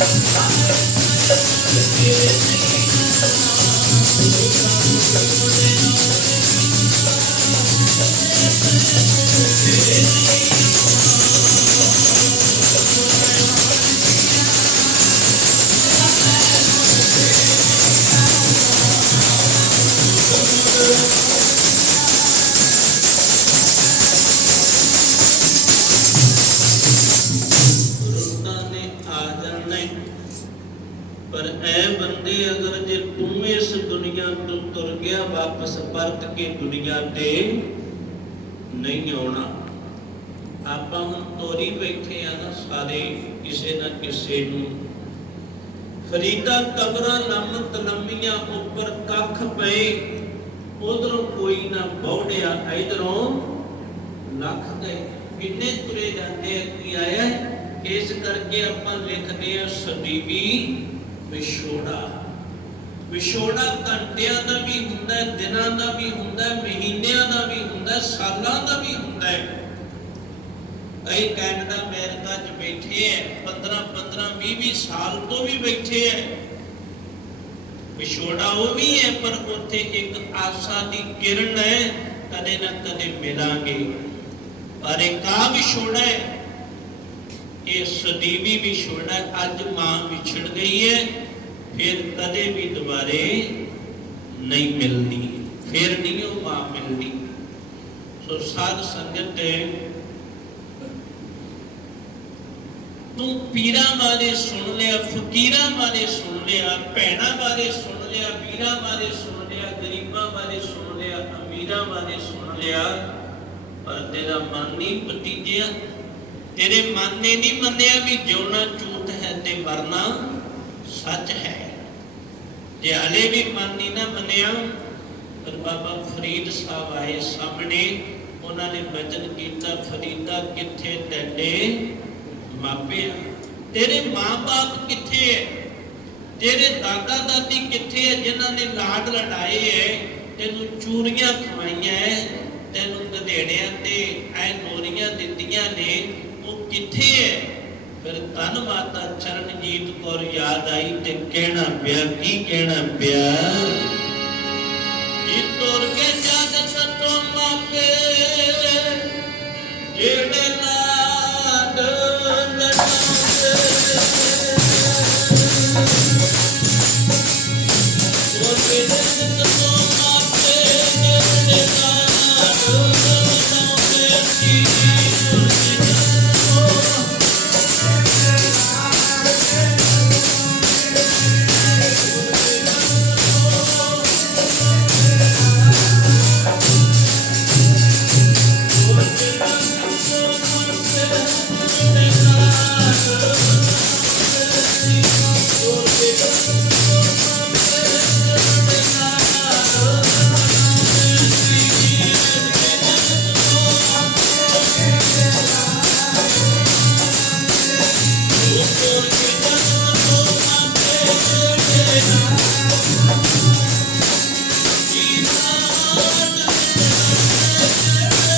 Thank you. ਆ ਪਰ ਐ ਬੰਦੇ ਅਗਰ ਜੇ ਤੂੰ ਇਸ ਦੁਨੀਆ ਤੋਂ ਤੁਰ ਗਿਆ, ਵਾਪਸ ਪਰਤ ਕੇ ਦੁਨੀਆ ਤੇ ਨਹੀਂ ਆਉਣਾ। ਆਪਾਂ ਹੁਣ ਤੋਰੀ ਬੈਠੇ ਆ ਨਾ ਸਾਰੇ, ਕਿਸੇ ਨਾ ਕਿਸੇ ਨੂੰ। ਫਰੀਦਾ ਕਬਰਾਂ ਲੰਮਤ ਲੰਮੀਆਂ ਉੱਪਰ ਕੱਖ ਪਏ, ਉਧਰੋਂ ਕੋਈ ਨਾ ਬੌੜਿਆ, ਇਧਰੋਂ ਲੱਖ ਗਏ। ਕਿੰਨੇ ਤੁਰੇ ਜਾਂਦੇ ਕੀ ਆਇਆ? ਇਸ ਕਰਕੇ ਆਪਾਂ ਲਿਖਦੇ ਆ ਸਦੀਵੀ ਵਿਛੋੜਾ। ਵਿਛੋੜਾ ਘੰਟਿਆਂ ਦਾ ਵੀ ਹੁੰਦਾ ਹੈ, ਦਿਨਾਂ ਦਾ ਵੀ ਹੁੰਦਾ ਹੈ, ਮਹੀਨਿਆਂ ਦਾ ਵੀ ਹੁੰਦਾ ਹੈ, ਸਾਲਾਂ ਦਾ ਵੀ ਹੁੰਦਾ ਹੈ। ਕਈ ਕੈਨੇਡਾ ਅਮਰੀਕਾ 'ਚ ਬੈਠੇ ਐ 15 15 20 20 ਸਾਲ ਤੋਂ ਵੀ ਬੈਠੇ ਐ ਵਿਛੋੜਾ ਉਹ ਵੀ ਹੈ ਪਰ ਉੱਥੇ ਇੱਕ ਆਸਾ ਦੀ ਕਿਰਨ ਹੈ ਕਦੇ ਨਾ ਕਦੇ ਮਿਲਾਂਗੇ। ਪਰ ਇੱਕ ਆ ਵਿਛੋੜਾ ਹੈ ਇਹ ਸਦੀਵੀ ਵਿਛੋੜਾ ਹੈ। ਅੱਜ ਮਾਂ ਵਿਛੜ ਗਈ ਹੈ, ਫਿਰ ਕਦੇ ਵੀ ਦੁਬਾਰੇ ਨਹੀਂ ਮਿਲਣੀ, ਫਿਰ ਨਹੀਂ ਉਹ ਮਾਂ ਮਿਲਣੀ ਸੋ ਸਾਧ ਸੰਗਤ ਹੈ, ਤੂੰ ਪੀਰਾਂ ਬਾਰੇ ਸੁਣ ਲਿਆ, ਫਕੀਰਾਂ ਬਾਰੇ ਸੁਣ ਲਿਆ, ਭੈਣਾਂ ਬਾਰੇ ਸੁਣ ਲਿਆ, ਵੀਰਾਂ ਬਾਰੇ ਸੁਣ ਲਿਆ, ਗਰੀਬਾਂ ਬਾਰੇ ਸੁਣ ਲਿਆ, ਅਮੀਰਾਂ ਬਾਰੇ ਸੁਣ ਲਿਆ, ਪਰ ਤੇਰਾ ਮਨ ਨਹੀਂ ਭਤੀਜਿਆਂ ਤੇਰੇ ਮਨ ਨੇ ਨਹੀਂ ਮੰਨਿਆ ਵੀ ਜਿਉਣਾ ਝੂਠ ਹੈ ਤੇ ਮਰਨਾ ਸੱਚ ਹੈ। ਜੇ ਹਲੇ ਵੀ ਮਨ ਨਹੀਂ ਨਾ ਮੰਨਿਆ, ਪਰ ਬਾਬਾ ਫਰੀਦ ਸਾਹਿਬ ਆਏ ਸਾਹਮਣੇ, ਉਹਨਾਂ ਨੇ ਬਚਨ ਕੀਤਾ, ਫਰੀਦਾ ਕਿੱਥੇ ਡੰਡੇ ਮਾਪਿਆ? ਤੇਰੇ ਮਾਂ-ਬਾਪ ਕਿੱਥੇ ਹੈ ਤੇਰੇ ਦਾਦਾ ਦਾਦੀ ਕਿੱਥੇ ਹੈ ਜਿਨ੍ਹਾਂ ਨੇ ਲਾਡ ਲੜਾਏ ਹੈ ਤੈਨੂੰ ਚੂਰੀਆਂ ਖਵਾਈਆਂ ਹੈ ਤੈਨੂੰ ਗਧੇੜਿਆਂ ਤੇ ਐ ਨੋਰੀਆਂ ਦਿੱਤੀਆਂ ਨੇ ਕਿੱਥੇ ਹੈ? ਫਿਰ ਤਨ ਮਾਤਾ ਚਰਨਜੀਤ ਕੌਰ ਯਾਦ ਆਈ ਤੇ ਕਹਿਣਾ ਪਿਆ, ਕੀ ਕਹਿਣਾ ਪਿਆ? ਇਹ ਤੁਰ ਕੇ ਜਗਤ ਤੋਂ ਮਾਪੇ, ਜਿਹੜੇ ਲਾਡ